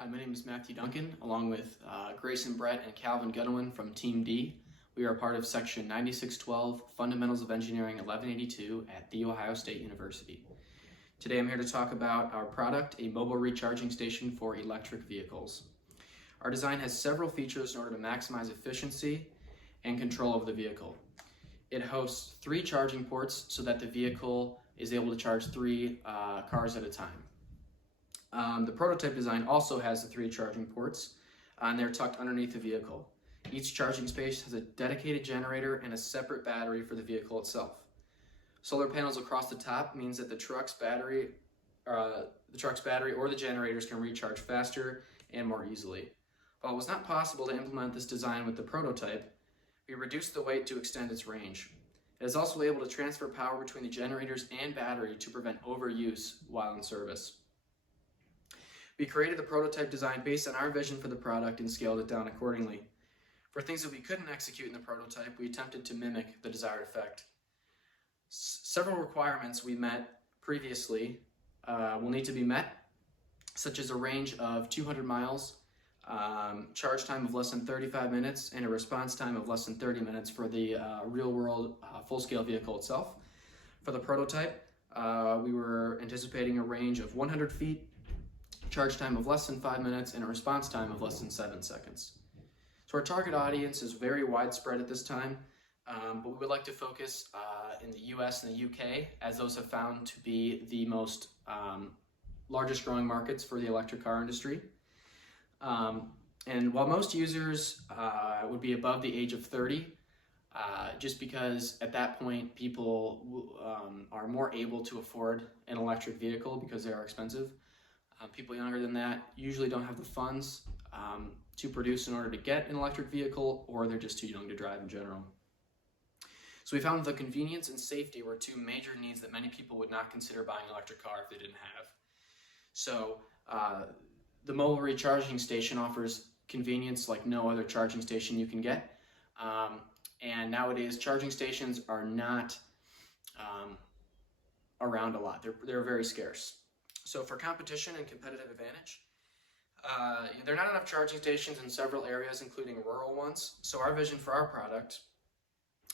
Hi, my name is Matthew Duncan, along with Grayson Brett and Calvin Gunwin from Team D. We are part of Section 9612, Fundamentals of Engineering 1182 at The Ohio State University. Today I'm here to talk about our product, a mobile recharging station for electric vehicles. Our design has several features in order to maximize efficiency and control of the vehicle. It hosts 3 charging ports so that the vehicle is able to charge 3 cars at a time. The prototype design also has the 3 charging ports, and they're tucked underneath the vehicle. Each charging space has a dedicated generator and a separate battery for the vehicle itself. Solar panels across the top means that the truck's battery or the generators can recharge faster and more easily. While it was not possible to implement this design with the prototype, we reduced the weight to extend its range. It is also able to transfer power between the generators and battery to prevent overuse while in service. We created the prototype design based on our vision for the product and scaled it down accordingly. For things that we couldn't execute in the prototype, we attempted to mimic the desired effect. Several requirements we met previously will need to be met, such as a range of 200 miles, charge time of less than 35 minutes, and a response time of less than 30 minutes for the real-world full-scale vehicle itself. For the prototype, we were anticipating a range of 100 feet, charge time of less than 5 minutes, and a response time of less than 7 seconds. So our target audience is very widespread at this time, but we would like to focus in the US and the UK, as those have found to be the most largest growing markets for the electric car industry. And while most users would be above the age of 30, just because at that point people are more able to afford an electric vehicle because they are expensive. People younger than that usually don't have the funds to produce in order to get an electric vehicle, or they're just too young to drive in general. So we found that convenience and safety were 2 major needs that many people would not consider buying an electric car if they didn't have. So the mobile recharging station offers convenience like no other charging station you can get. And nowadays charging stations are not around a lot. They're very scarce. So for competition and competitive advantage, there are not enough charging stations in several areas, including rural ones. So our vision for our product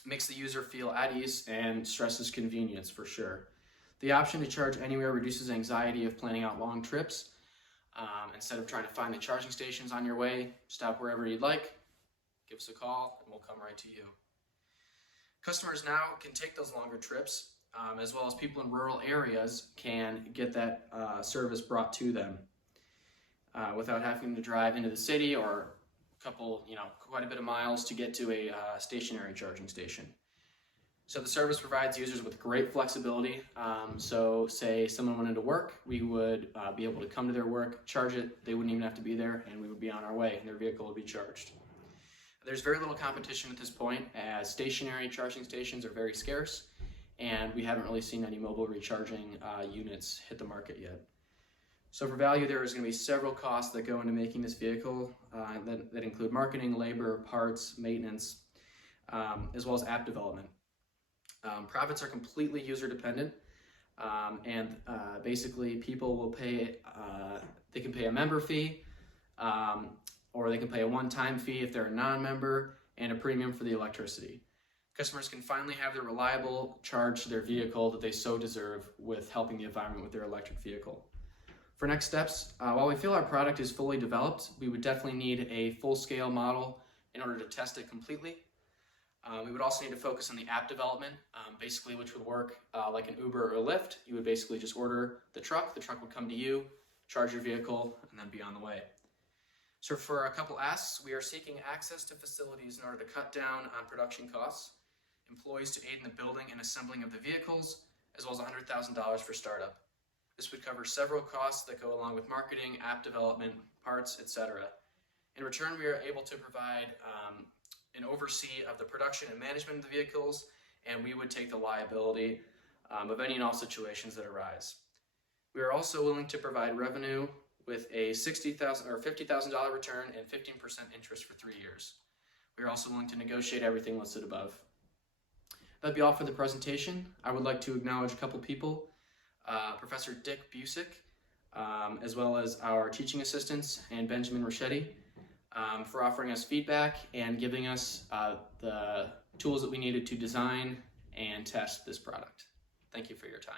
makes the user feel at ease and stresses convenience for sure. The option to charge anywhere reduces anxiety of planning out long trips. Instead of trying to find the charging stations on your way, stop wherever you'd like, give us a call, and we'll come right to you. Customers now can take those longer trips, as well as people in rural areas can get that service brought to them without having to drive into the city or quite a bit of miles to get to a stationary charging station. So the service provides users with great flexibility. So say someone went into work, we would be able to come to their work, charge it, they wouldn't even have to be there, and we would be on our way, and their vehicle would be charged. There's very little competition at this point, as stationary charging stations are very scarce, and we haven't really seen any mobile recharging units hit the market yet. So for value, there is going to be several costs that go into making this vehicle that include marketing, labor, parts, maintenance, as well as app development. Profits are completely user dependent, and basically people will pay, they can pay a member fee, or they can pay a one-time fee if they're a non-member, and a premium for the electricity. Customers can finally have their reliable charge to their vehicle that they so deserve with helping the environment with their electric vehicle. For next steps, while we feel our product is fully developed, we would definitely need a full-scale model in order to test it completely. We would also need to focus on the app development, basically which would work like an Uber or a Lyft. You would basically just order the truck would come to you, charge your vehicle, and then be on the way. So for a couple asks, we are seeking access to facilities in order to cut down on production costs, employees to aid in the building and assembling of the vehicles, as well as $100,000 for startup. This would cover several costs that go along with marketing, app development, parts, etc. In return, we are able to provide an oversee of the production and management of the vehicles, and we would take the liability of any and all situations that arise. We are also willing to provide revenue with a $60,000 or $50,000 return and 15% interest for 3 years. We are also willing to negotiate everything listed above. That'd be all for the presentation. I would like to acknowledge a couple people. Professor Dick Busick as well as our teaching assistants and Benjamin Rochetti for offering us feedback and giving us the tools that we needed to design and test this product. Thank you for your time.